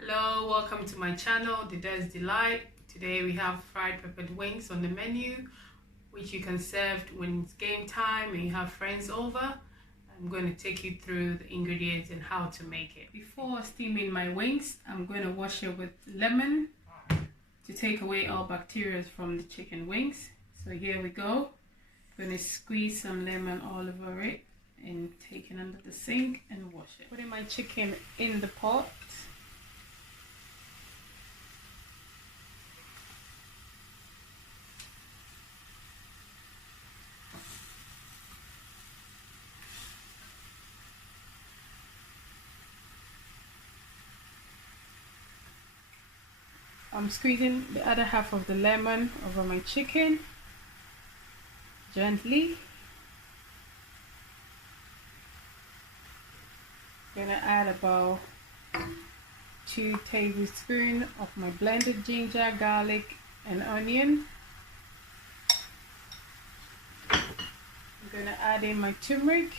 Hello, welcome to my channel, Dida's Delight. Today we have fried peppered wings on the menu, which you can serve when it's game time and you have friends over. I'm going to take you through the ingredients and how to make it. Before steaming my wings, I'm going to wash it with lemon to take away all bacteria from the chicken wings. So here we go. I'm going to squeeze some lemon all over it and take it under the sink and wash it. Putting my chicken in the pot. I'm squeezing the other half of the lemon over my chicken gently. Gonna add about 2 tablespoons of my blended ginger, garlic, and onion. I'm gonna add in my turmeric.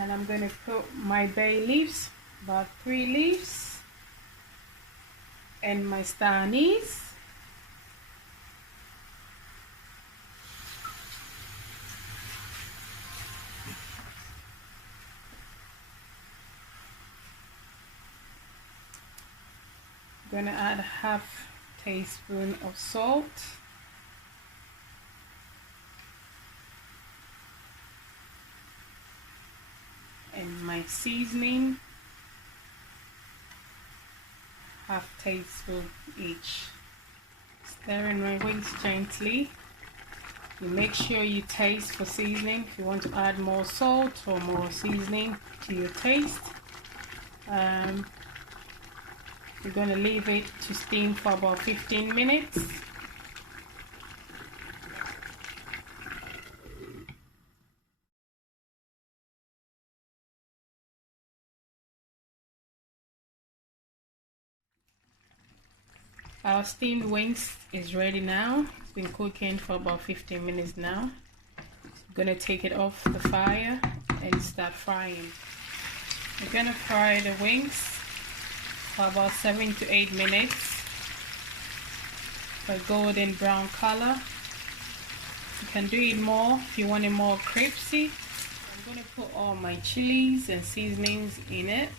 And I'm going to put my bay leaves, about 3 leaves, and my star anise. I'm going to add ½ teaspoon of salt. And my seasoning, ½ teaspoon each. Stirring my wings gently. You make sure you taste for seasoning if you want to add more salt or more seasoning to your taste. You're going to leave it to steam for about 15 minutes. Our steamed wings is ready now. It's been cooking for about 15 minutes now. I'm gonna take it off the fire and start frying. We're gonna fry the wings for about 7 to 8 minutes for a golden brown color. You can do it more if you want it more crispy. I'm gonna put all my chilies and seasonings in it.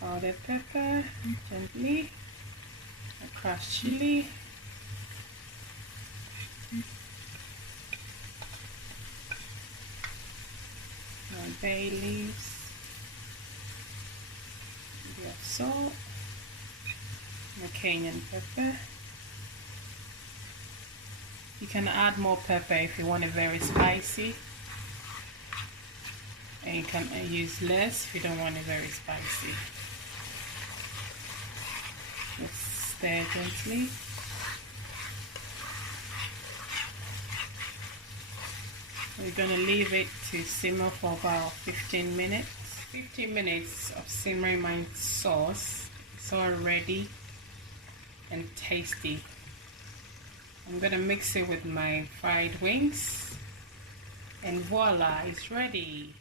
Powdered pepper, gently, a crushed chili, my bay leaves, a bit of salt, my cayenne pepper. You can add more pepper if you want it very spicy, and you can use less if you don't want it very spicy. Just stir gently. We're going to leave it to simmer for about 15 minutes. 15 minutes of simmering my sauce. It's all ready and tasty. I'm going to mix it with my fried wings, and voila, it's ready.